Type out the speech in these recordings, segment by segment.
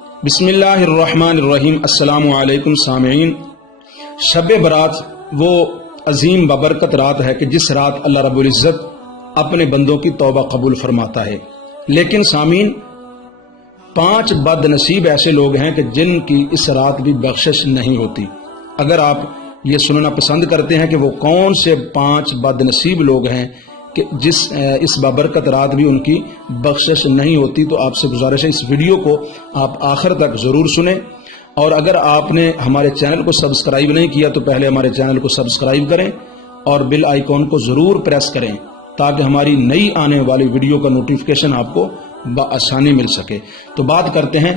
بسم اللہ الرحمن الرحیم۔ السلام علیکم سامعین۔ شب برات وہ عظیم بابرکت رات ہے کہ جس رات اللہ رب العزت اپنے بندوں کی توبہ قبول فرماتا ہے، لیکن سامعین 5 بد نصیب ایسے لوگ ہیں کہ جن کی اس رات بھی بخشش نہیں ہوتی۔ اگر آپ یہ سننا پسند کرتے ہیں کہ وہ کون سے 5 بد نصیب لوگ ہیں کہ اس بابرکت رات بھی ان کی بخشش نہیں ہوتی، تو آپ سے گزارش ہے اس ویڈیو کو آپ آخر تک ضرور سنیں، اور اگر آپ نے ہمارے چینل کو سبسکرائب نہیں کیا تو پہلے ہمارے چینل کو سبسکرائب کریں اور بیل آئیکن کو ضرور پریس کریں تاکہ ہماری نئی آنے والی ویڈیو کا نوٹیفیکیشن آپ کو بآسانی مل سکے۔ تو بات کرتے ہیں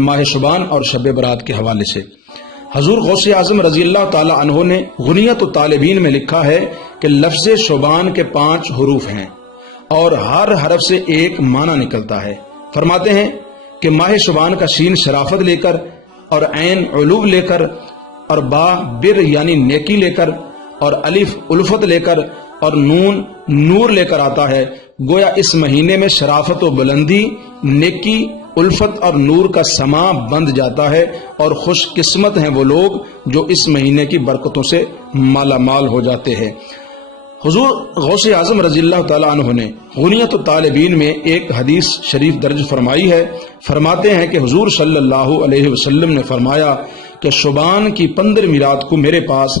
ماہ شعبان اور شب برات کے حوالے سے۔ حضور غوث اعظم رضی اللہ تعالی عنہ نے غنیت الطالبین میں لکھا ہے کہ لفظ شعبان کے 5 حروف ہیں اور ہر حرف سے ایک معنی نکلتا ہے۔ فرماتے ہیں کہ ماہ شعبان کا شین شرافت لے کر اور عین علو لے کر اور با بر یعنی نیکی لے کر اور الف الفت لے کر اور نون نور لے کر آتا ہے۔ گویا اس مہینے میں شرافت و بلندی، نیکی، الفت اور نور کا سما بند جاتا ہے، اور خوش قسمت ہیں وہ لوگ جو اس مہینے کی برکتوں سے مالا مال ہو جاتے ہیں۔ حضور غوث اعظم رضی اللہ تعالیٰ عنہ نے غنیت الطالبین میں ایک حدیث شریف درج فرمائی ہے۔ فرماتے ہیں کہ حضور صلی اللہ علیہ وسلم نے فرمایا کہ شعبان کی 15ویں رات کو میرے پاس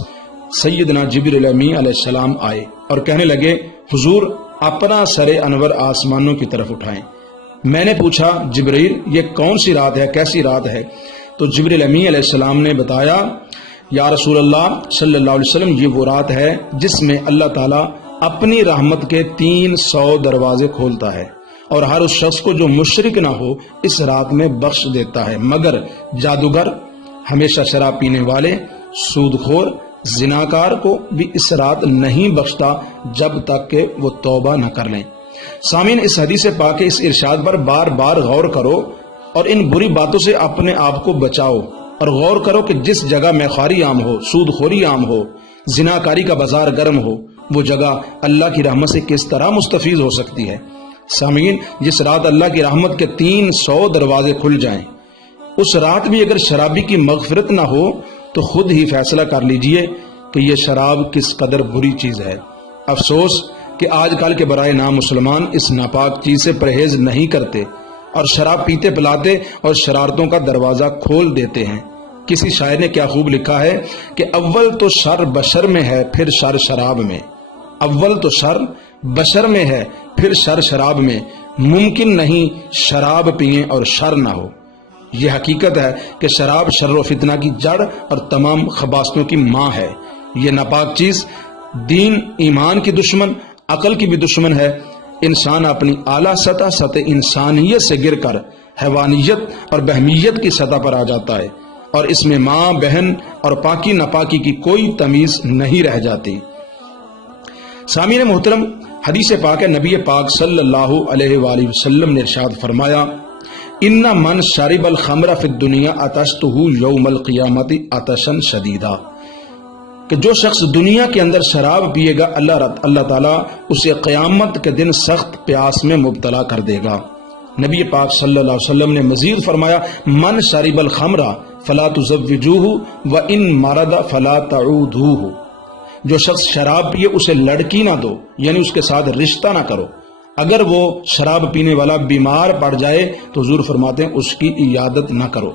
سیدنا جبریل امین علیہ السلام آئے اور کہنے لگے، حضور اپنا سر انور آسمانوں کی طرف اٹھائیں۔ میں نے پوچھا، جبریل یہ کون سی رات ہے، کیسی رات ہے؟ تو جبریل امین علیہ السلام نے بتایا، یا رسول اللہ صلی اللہ علیہ وسلم یہ وہ رات ہے جس میں اللہ تعالیٰ اپنی رحمت کے 300 دروازے کھولتا ہے اور ہر اس شخص کو جو مشرک نہ ہو اس رات میں بخش دیتا ہے، مگر جادوگر، ہمیشہ شراب پینے والے، سود خور، زناکار کو بھی اس رات نہیں بخشتا جب تک کہ وہ توبہ نہ کر لیں۔ سامعین، اس حدیث پاک اس ارشاد پر بار بار غور کرو اور ان بری باتوں سے اپنے آپ کو بچاؤ، اور غور کرو کہ جس جگہ میخواری عام ہو، سود خوری عام ہو، زناکاری کا بازار گرم ہو، وہ جگہ اللہ کی رحمت سے کس طرح مستفیض ہو سکتی ہے۔ سامعین، جس رات اللہ کی رحمت کے 300 دروازے کھل جائیں، اس رات بھی اگر شرابی کی مغفرت نہ ہو تو خود ہی فیصلہ کر لیجئے کہ یہ شراب کس قدر بری چیز ہے۔ افسوس کہ آج کل کے برائے نام مسلمان اس ناپاک چیز سے پرہیز نہیں کرتے اور شراب پیتے پلاتے اور شرارتوں کا دروازہ کھول دیتے ہیں۔ کسی شاعر نے کیا خوب لکھا ہے کہ اول تو شر بشر میں ہے، پھر شر شراب میں۔ اول تو شر بشر میں ہے، پھر شر شراب میں۔ ممکن نہیں شراب پئیں اور شر نہ ہو۔ یہ حقیقت ہے کہ شراب شر و فتنہ کی جڑ اور تمام خباثتوں کی ماں ہے۔ یہ ناپاک چیز دین ایمان کی دشمن، عقل کی بھی دشمن ہے۔ انسان اپنی اعلیٰ سطح انسانیت سے گر کر حیوانیت اور بہمیت کی سطح پر آ جاتا ہے، اور اس میں ماں، بہن اور پاکی ناپاکی کی کوئی تمیز نہیں رہ جاتی۔ سامعین محترم، حدیث پاک ہے، نبی پاک صلی اللہ علیہ وآلہ وسلم نے ارشاد فرمایا، ان من شرب الخمر فی الدنیا عطشتہ یوم القیامت عطشا شدیدا، کہ جو شخص دنیا کے اندر شراب پیے گا اللہ تعالیٰ اسے قیامت کے دن سخت پیاس میں مبتلا کر دے گا۔ نبی پاک صلی اللہ علیہ وسلم نے مزید فرمایا، من شرب الخمر فلا تزوجوہ وان مرض فلا تعودوہ، جو شخص شراب پیے اسے لڑکی نہ دو، یعنی اس کے ساتھ رشتہ نہ کرو۔ اگر وہ شراب پینے والا بیمار پڑ جائے تو حضور فرماتے ہیں اس کی عیادت نہ کرو۔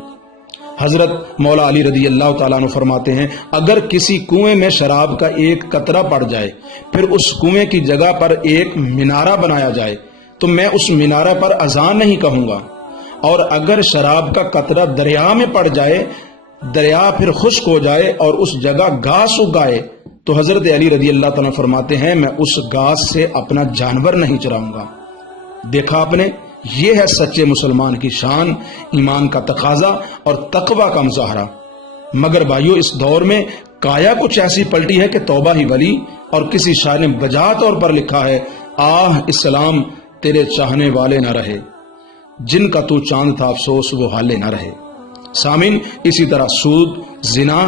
حضرت مولا علی رضی اللہ تعالیٰ عنہ فرماتے ہیں، اگر کسی کنویں میں شراب کا ایک قطرہ پڑ جائے، پھر اس کنویں کی جگہ پر ایک مینارہ بنایا جائے، تو میں اس مینارہ پر اذان نہیں کہوں گا، اور اگر شراب کا قطرہ دریا میں پڑ جائے، دریا پھر خشک ہو جائے اور اس جگہ گھاس اگائے، تو حضرت علی رضی اللہ تعالیٰ فرماتے ہیں میں اس گھاس سے اپنا جانور نہیں چراؤں گا۔ دیکھا آپ نے، یہ ہے سچے مسلمان کی شان، ایمان کا تقاضا اور تقوی کا مظاہرہ۔ مگر بھائیو، اس دور میں کایا کچھ ایسی پلٹی ہے کہ توبہ ہی ولی، اور کسی شاعر نے بجا طور پر لکھا ہے، آہ اسلام تیرے چاہنے والے نہ رہے، جن کا تو چاند تھا افسوس وہ حالے نہ رہے۔ سامعین، اسی طرح سود، زنا،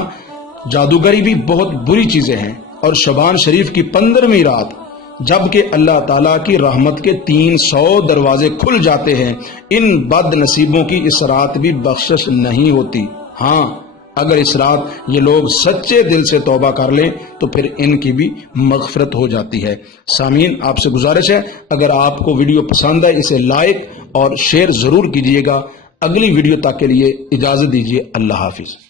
جادوگری بھی بہت بری چیزیں ہیں، اور شعبان شریف کی 15ویں رات جبکہ اللہ تعالیٰ کی رحمت کے 300 دروازے کھل جاتے ہیں، ان بد نصیبوں کی اس رات بھی بخشش نہیں ہوتی۔ ہاں اگر اس رات یہ لوگ سچے دل سے توبہ کر لیں تو پھر ان کی بھی مغفرت ہو جاتی ہے۔ سامعین، آپ سے گزارش ہے اگر آپ کو ویڈیو پسند ہے اسے لائک اور شیئر ضرور کیجیے گا۔ اگلی ویڈیو تک کے لیے اجازت دیجیے، اللہ حافظ۔